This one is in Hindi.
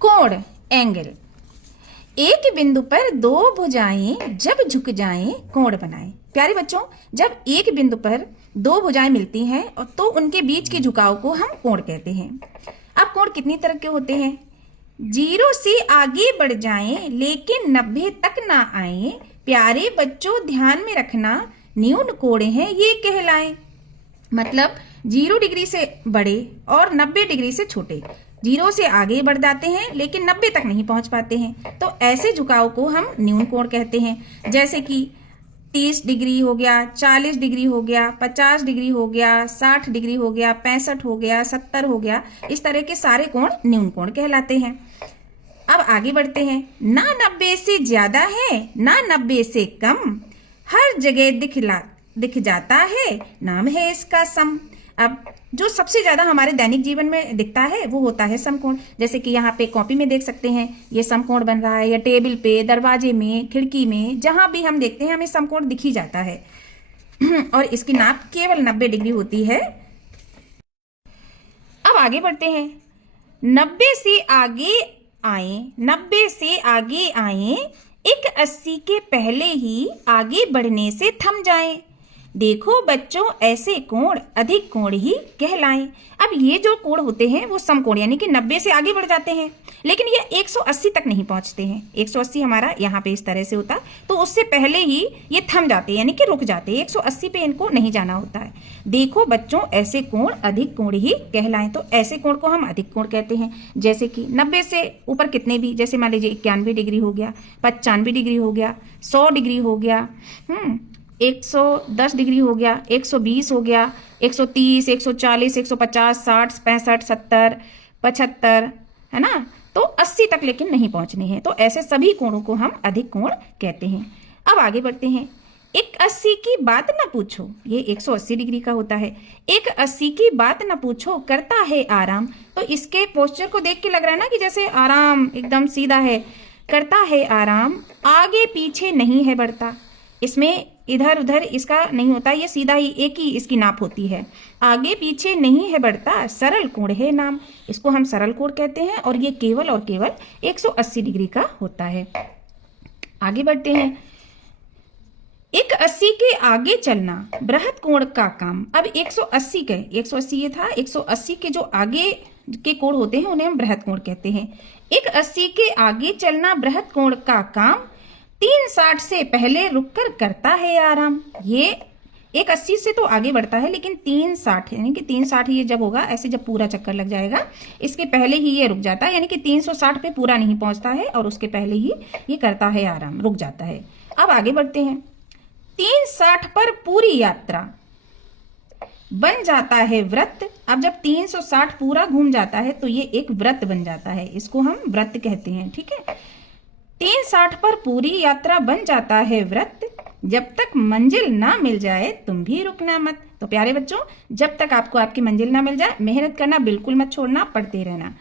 कोण एंगल। एक बिंदु पर दो भुजाएं जब झुक जाएं कोण बनाएं। प्यारे बच्चों, जब एक बिंदु पर दो भुजाएं मिलती हैं और तो उनके बीच के झुकाव को हम कोण कहते हैं। अब कोण कितनी तरह के होते हैं? 0 से आगे बढ़ जाएं लेकिन 90 तक ना आए। प्यारे बच्चों, ध्यान में रखना, न्यून कोण हैं ये कहलाएं। मतलब 0 डिग्री से बड़े और 90 डिग्री से छोटे। 0 से आगे बढ़ जाते हैं लेकिन 90 तक नहीं पहुंच पाते हैं, तो ऐसे झुकाव को हम न्यून कोण कहते हैं। जैसे कि 30 डिग्री हो गया, 40 डिग्री हो गया, 50 डिग्री हो गया, 60 डिग्री हो गया, 65 हो गया, 70 हो गया। इस तरह के सारे कोण न्यून कोण कहलाते हैं। अब आगे बढ़ते हैं। ना 90 से ज्यादा है ना 90 से कम, हर जगह दिख जाता है, नाम है इसका सम। अब जो सबसे ज्यादा हमारे दैनिक जीवन में दिखता है वो होता है समकोण। जैसे कि यहाँ पे कॉपी में देख सकते हैं, ये समकोण बन रहा है, या टेबल पे, दरवाजे में, खिड़की में, जहां भी हम देखते हैं हमें समकोण दिख ही जाता है। और इसकी नाप केवल 90 डिग्री होती है। अब आगे बढ़ते हैं। 90 से आगे आए, 90 से आगे आए, एक 80 के पहले ही आगे बढ़ने से थम जाएं। देखो बच्चों, ऐसे कोण अधिक कोण ही कहलाएं। अब ये जो कोण होते हैं वो समकोण, यानी कि 90 से आगे बढ़ जाते हैं लेकिन ये 180 तक नहीं पहुंचते हैं। 180 हमारा यहाँ पे इस तरह से होता, तो उससे पहले ही ये थम जाते हैं, यानी कि रुक जाते हैं। 180 पे इनको नहीं जाना होता है। देखो बच्चों, ऐसे कोण अधिक कोण ही कहलाएं। तो ऐसे कोण को हम अधिक कोण कहते हैं। जैसे कि 90 से ऊपर कितने भी, जैसे मान लीजिए 91 डिग्री हो गया, 95 डिग्री हो गया, 100 डिग्री हो गया, 110 डिग्री हो गया, 120 हो गया, 130, 140, 150, 60, 65, 70, 75, है ना। तो 80 तक लेकिन नहीं पहुंचने हैं। तो ऐसे सभी कोणों को हम अधिक कोण कहते हैं। अब आगे बढ़ते हैं। 180 की बात ना पूछो, ये 180 डिग्री का होता है। 180 की बात ना पूछो, करता है आराम। तो इसके पोस्चर को देख के लग रहा है ना कि जैसे आराम एकदम सीधा है। करता है आराम, आगे पीछे नहीं है बढ़ता। इसमें इधर उधर इसका नहीं होता, ये सीधा ही एक ही इसकी नाप होती है। आगे पीछे नहीं है बढ़ता, सरल कोण है नाम। इसको हम सरल कोण कहते हैं और ये केवल और केवल 180 डिग्री का होता है। आगे बढ़ते हैं। 180 के आगे चलना बृहत कोण का काम। अब 180 के 180 ये था, 180 के जो आगे के कोण होते हैं उन्हें हम बृहत कोण कहते हैं। 180 के आगे चलना बृहत कोण का काम, 360 से पहले रुककर करता है आराम। ये 180 से तो आगे बढ़ता है लेकिन 360, यानी कि 360 ये जब होगा ऐसे, जब पूरा चक्कर लग जाएगा इसके पहले ही ये रुक जाता है, यानी कि 360 पे पूरा नहीं पहुंचता है और उसके पहले ही ये करता है आराम, रुक जाता है। अब आगे बढ़ते हैं। 360 पर पूरी यात्रा बन जाता है व्रत। अब जब 360 पूरा घूम जाता है तो ये एक व्रत बन जाता है, इसको हम व्रत कहते हैं। ठीक है, 360 पर पूरी यात्रा बन जाता है व्रत, जब तक मंजिल ना मिल जाए तुम भी रुकना मत। तो प्यारे बच्चों, जब तक आपको आपकी मंजिल ना मिल जाए मेहनत करना बिल्कुल मत छोड़ना, पढ़ते रहना।